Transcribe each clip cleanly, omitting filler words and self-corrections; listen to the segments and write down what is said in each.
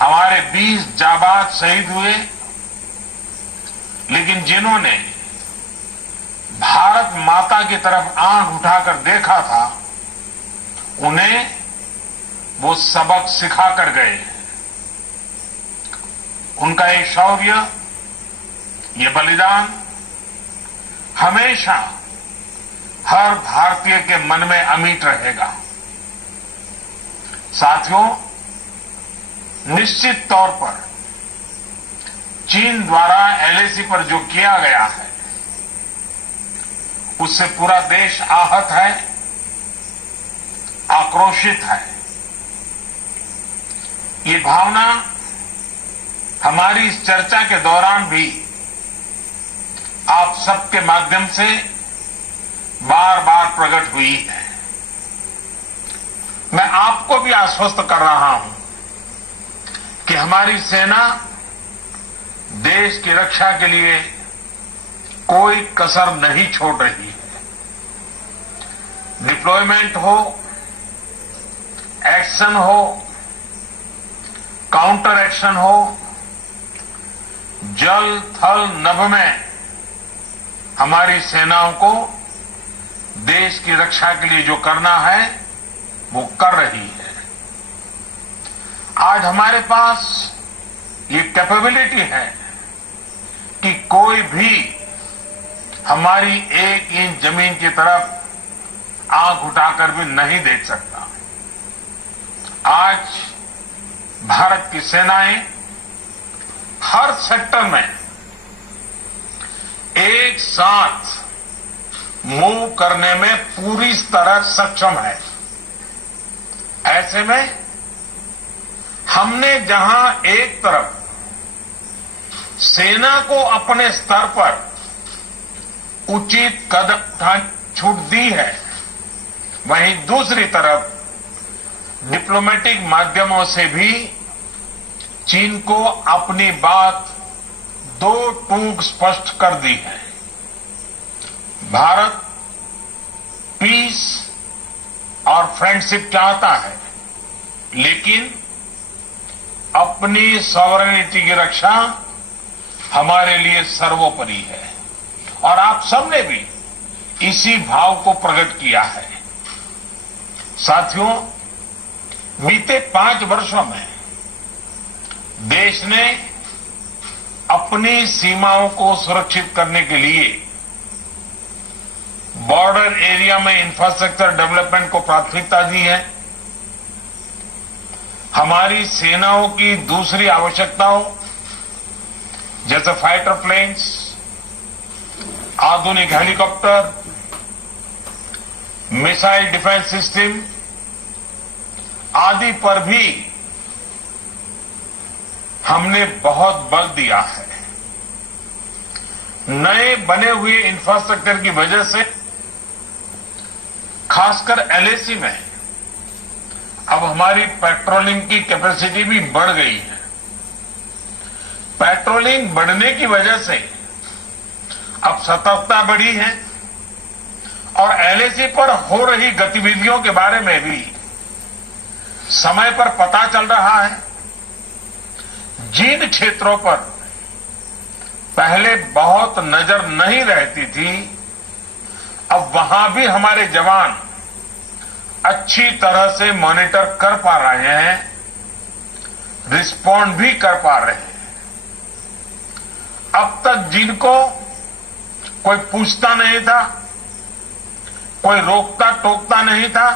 हमारे 20 जाबाज शहीद हुए, लेकिन जिन्होंने भारत माता की तरफ आंख उठाकर देखा था, उन्हें वो सबक सिखा कर गए। उनका ये शौर्य, ये बलिदान हमेशा हर भारतीय के मन में अमिट रहेगा। साथियों, निश्चित तौर पर चीन द्वारा एलएसी पर जो किया गया है, उससे पूरा देश आहत है, आक्रोशित है। ये भावना हमारी इस चर्चा के दौरान भी आप सबके माध्यम से बार बार प्रकट हुई है। मैं आपको भी आश्वस्त कर रहा हूं कि हमारी सेना देश की रक्षा के लिए कोई कसर नहीं छोड़ रही है। डिप्लॉयमेंट हो, एक्शन हो, काउंटर एक्शन हो, जल थल नभ में हमारी सेनाओं को देश की रक्षा के लिए जो करना है वो कर रही है। आज हमारे पास ये कैपेबिलिटी है कि कोई भी हमारी 1 इंच जमीन की तरफ आंख उठाकर भी नहीं देख सकता। आज भारत की सेनाएं हर सेक्टर में एक साथ मूव करने में पूरी तरह सक्षम है। ऐसे में हमने जहां एक तरफ सेना को अपने स्तर पर उचित कदम छूट दी है, वहीं दूसरी तरफ डिप्लोमेटिक माध्यमों से भी चीन को अपनी बात दो टूक स्पष्ट कर दी है। भारत पीस और फ्रेंडशिप चाहता है, लेकिन अपनी सॉवरेनिटी की रक्षा हमारे लिए सर्वोपरि है और आप सबने भी इसी भाव को प्रकट किया है। साथियों, बीते 5 वर्षों में देश ने अपनी सीमाओं को सुरक्षित करने के लिए बॉर्डर एरिया में इंफ्रास्ट्रक्चर डेवलपमेंट को प्राथमिकता दी है। हमारी सेनाओं की दूसरी आवश्यकताओं जैसे फाइटर प्लेन्स, आधुनिक हेलीकॉप्टर, मिसाइल डिफेंस सिस्टम आदि पर भी हमने बहुत बल दिया है। नए बने हुए इंफ्रास्ट्रक्चर की वजह से खासकर एलएसी में अब हमारी पेट्रोलिंग की कैपेसिटी भी बढ़ गई है। पेट्रोलिंग बढ़ने की वजह से अब सतर्कता बढ़ी है और एलएसी पर हो रही गतिविधियों के बारे में भी समय पर पता चल रहा है। जिन क्षेत्रों पर पहले बहुत नजर नहीं रहती थी, अब वहां भी हमारे जवान अच्छी तरह से मॉनिटर कर पा रहे हैं, रिस्पॉन्ड भी कर पा रहे हैं। अब तक जिनको कोई पूछता नहीं था, कोई रोकता टोकता नहीं था,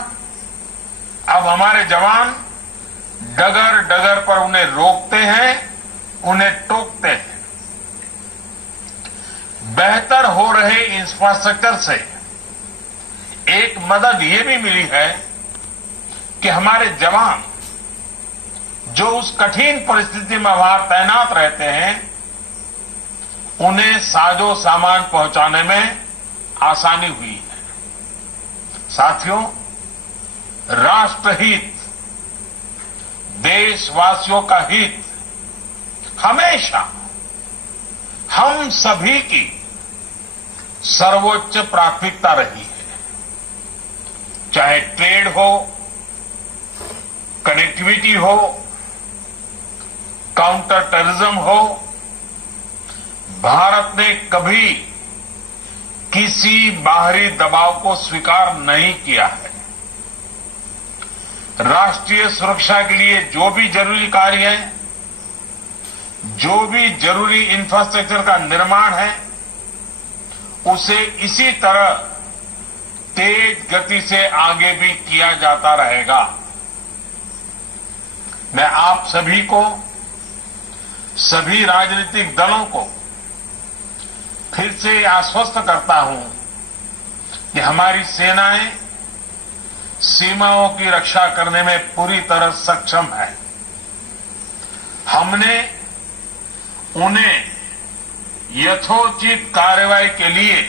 अब हमारे जवान डगर डगर पर उन्हें रोकते हैं, उन्हें टोकते हैं। बेहतर हो रहे इंफ्रास्ट्रक्चर से एक मदद ये भी मिली है कि हमारे जवान जो उस कठिन परिस्थिति में वहां तैनात रहते हैं, उन्हें साजो सामान पहुंचाने में आसानी हुई है। साथियों, राष्ट्रहित, देशवासियों का हित हमेशा हम सभी की सर्वोच्च प्राथमिकता रही है। चाहे ट्रेड हो, कनेक्टिविटी हो, काउंटर टेररिज्म हो, भारत ने कभी किसी बाहरी दबाव को स्वीकार नहीं किया है। राष्ट्रीय सुरक्षा के लिए जो भी जरूरी कार्य है, जो भी जरूरी इंफ्रास्ट्रक्चर का निर्माण है, उसे इसी तरह तेज गति से आगे भी किया जाता रहेगा। मैं आप सभी को, सभी राजनीतिक दलों को फिर से आश्वस्त करता हूं कि हमारी सेनाएं सीमाओं की रक्षा करने में पूरी तरह सक्षम है। हमने उन्हें यथोचित कार्रवाई के लिए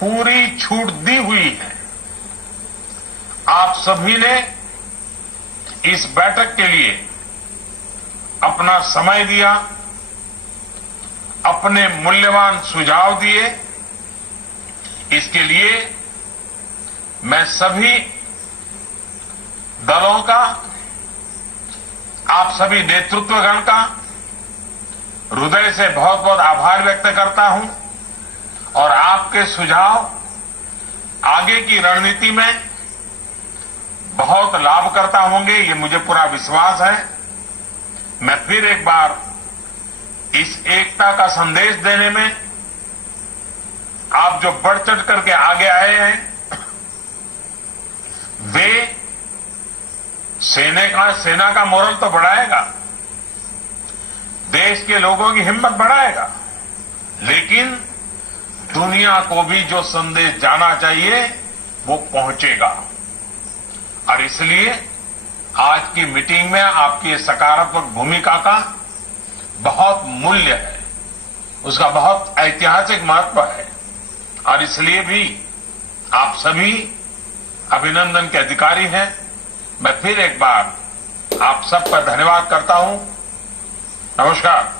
पूरी छूट दी हुई है। आप सभी ने इस बैठक के लिए अपना समय दिया, अपने मूल्यवान सुझाव दिए। इसके लिए मैं सभी दलों का, आप सभी नेतृत्वगण का हृदय से बहुत बहुत आभार व्यक्त करता हूं और आपके सुझाव आगे की रणनीति में बहुत लाभकर्ता होंगे, ये मुझे पूरा विश्वास है। मैं फिर एक बार इस एकता का संदेश देने में आप जो बढ़ चढ़ करके आगे आए हैं, वे सेना का मोरल तो बढ़ाएगा, देश के लोगों की हिम्मत बढ़ाएगा, लेकिन दुनिया को भी जो संदेश जाना चाहिए वो पहुंचेगा। और इसलिए आज की मीटिंग में आपकी सकारात्मक भूमिका का बहुत मूल्य है, उसका बहुत ऐतिहासिक महत्व है। और इसलिए भी आप सभी अभिनंदन के अधिकारी हैं। मैं फिर एक बार आप सबका धन्यवाद करता हूं। नमस्कार।